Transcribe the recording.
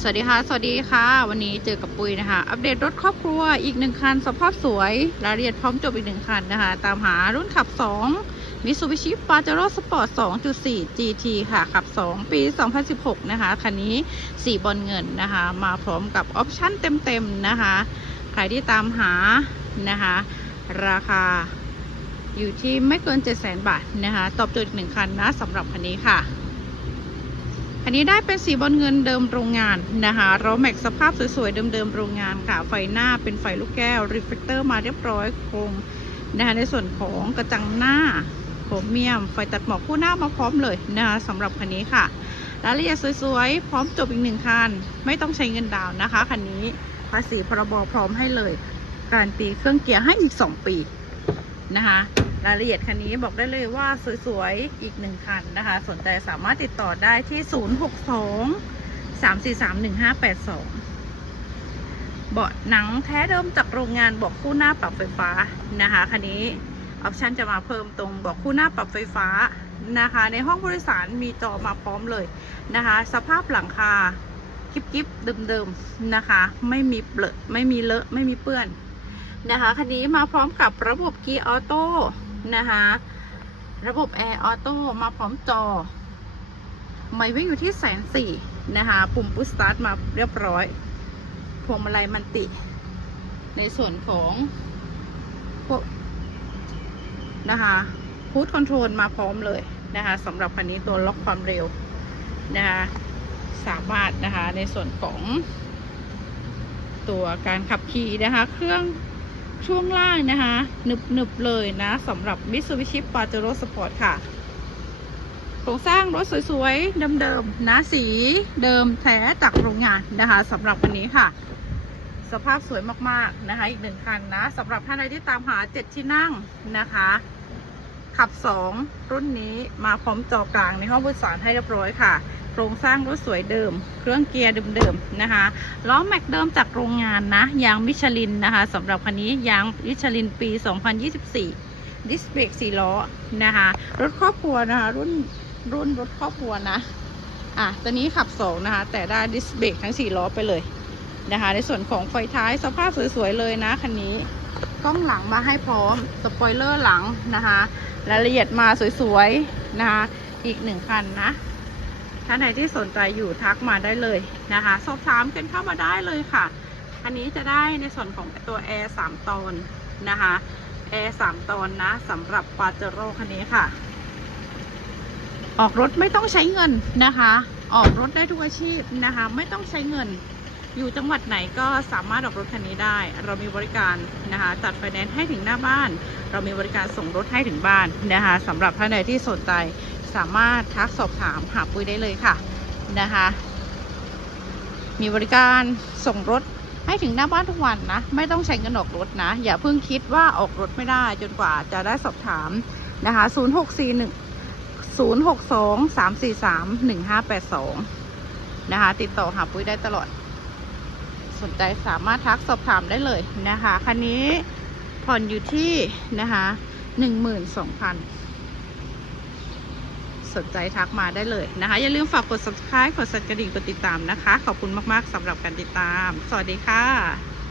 สวัสดีค่ะ สวัสดีค่ะ วันนี้เจอกับปุ้ยนะคะ อัปเดตรถครอบครัวอีกหนึ่งคัน สภาพสวย รายละเอียดพร้อมจบอีกหนึ่งคันนะคะ ตามหารุ่นขับ 2 Mitsubishi Pajero Sport 2.4 GT ค่ะ ขับ 2 ปี 2016 นะคะ คันนี้สีบอลเงินนะคะ มาพร้อมกับออปชั่นเต็มๆนะคะ ใครที่ตามหานะคะ ราคาอยู่ที่ไม่เกิน 700,000 บาทนะคะ ตอบโจทย์อีกหนึ่งคันนะสำหรับคันนี้ค่ะ อันนี้ได้เป็นสีบอลเงินเดิมโรงงานนะคะล้อแม็กสภาพสวยๆเดิมๆโรงงานค่ะ ไฟหน้าเป็นไฟลูกแก้วรีเฟลเตอร์มาเรียบร้อยโครงนะคะในส่วนของกระจังหน้าโครเมียม ไฟตัดหมอกคู่หน้ามาพร้อมเลยนะคะสำหรับคันนี้ค่ะรายละเอียดสวยๆ พร้อมจบอีกหนึ่งคัน ไม่ต้องใช้เงินดาวนะคะคันนี้ภาษีพรบพร้อมให้เลย การตีเครื่องเกียร์ให้อีก 2 ปีนะคะ รายละเอียดคันนี้บอกได้เลยว่าสวยๆ อีกหนึ่งคันนะคะ สนใจสามารถติดต่อได้ที่ 062 343 1582 เบาะหนังแท้เดิมจากโรงงานบอกคู่หน้าปรับไฟฟ้านะคะคันนี้ออปชันจะมาเพิ่มตรงบอกคู่หน้าปรับไฟฟ้านะคะ ในห้องผู้โดยสารมีจอมาพร้อมเลยนะคะ สภาพหลังคากิ๊บๆเดิมๆนะคะ ไม่มีเปลอะไม่มีเลอะไม่มีเปื้อนนะคะคันนี้มาพร้อมกับระบบเกียร์ออโต้ นะคะ ระบบแอร์ออโต้มาพร้อมจอ ไม่วิ่งอยู่ที่แสนสี่นะคะ ปุ่มพุชสตาร์ทมาเรียบร้อย พวงมาลัยมันติ ในส่วนของพวกนะคะพูดคอนโทรลมาพร้อมเลยนะคะสำหรับคันนี้ตัวล็อกความเร็วนะคะสามารถนะคะในส่วนของตัวการขับขี่นะคะ เครื่อง ช่วงล่างนะคะหนึบหนึบๆเลยนะสำหรับ Mitsubishi Pajero Sport ค่ะโครงสร้างรถสวยๆเดิมๆนะสีเดิมแท้จากโรงงานนะคะสำหรับวันนี้ค่ะ สภาพสวยมากๆนะคะ อีกหนึ่งคันนะสำหรับท่านใดที่ตามหา 7 ที่นั่งนะคะ ขับ 2 รุ่นนี้มาพร้อมจอกลางในห้องผู้โดยสารให้เรียบร้อยค่ะ รงสร้างรถสวยเดิม เครื่องเกียร์เดิมๆนะคะล้อแม็กเดิมจากโรงงานนะยางมิชลินนะคะสำหรับคันนี้ยางมิชลินปี 2024 ดิสเบรก4ล้อนะคะรถครอบครัวนะคะรุ่นรุ่นรถครอบครัวนะอะตัวนี้ขับ2นะคะ แต่ได้ดิสเบรกทั้ง4ล้อไปเลยนะคะ ในส่วนของไฟท้ายสภาพสวยๆเลยนะคันนี้กล้องหลังมาให้พร้อมสปอยเลอร์หลังนะคะรายละเอียดมาสวยๆนะคะอีกหนึ่งคันนะ ท่านไหนที่สนใจอยู่ทักมาได้เลยนะคะ สอบถามกันเข้ามาได้เลยค่ะ อันนี้จะได้ในส่วนของตัวแอร์สามตอนนะคะแอร์สามตอนนะสำหรับปาเจโร่คันนี้ค่ะ ออกรถไม่ต้องใช้เงินนะคะ ออกรถได้ทุกอาชีพนะคะ ไม่ต้องใช้เงิน อยู่จังหวัดไหนก็สามารถออกรถคันนี้ได้ เรามีบริการนะคะจัดไฟแนนซ์ให้ถึงหน้าบ้าน เรามีบริการส่งรถให้ถึงบ้านนะคะสำหรับท่านใดที่สนใจ สามารถทักสอบถามหาปุ้ยได้เลยค่ะนะคะ มีบริการส่งรถให้ถึงหน้าบ้านทุกวันนะ ไม่ต้องใช้เงินออกรถนะ อย่าเพิ่งคิดว่าออกรถไม่ได้จนกว่าจะได้สอบถามนะคะ 0641 062 343 1582 นะคะ ติดต่อหาปุ้ยได้ตลอด สนใจสามารถทักสอบถามได้เลยนะคะ คันนี้ผ่อนอยู่ที่นะคะ 12,000 สนใจทักมาได้เลยนะคะ อย่าลืมฝากกด subscribe กดสั่นกระดิ่งกดติดตามนะคะ ขอบคุณมากๆสำหรับการติดตาม สวัสดีค่ะ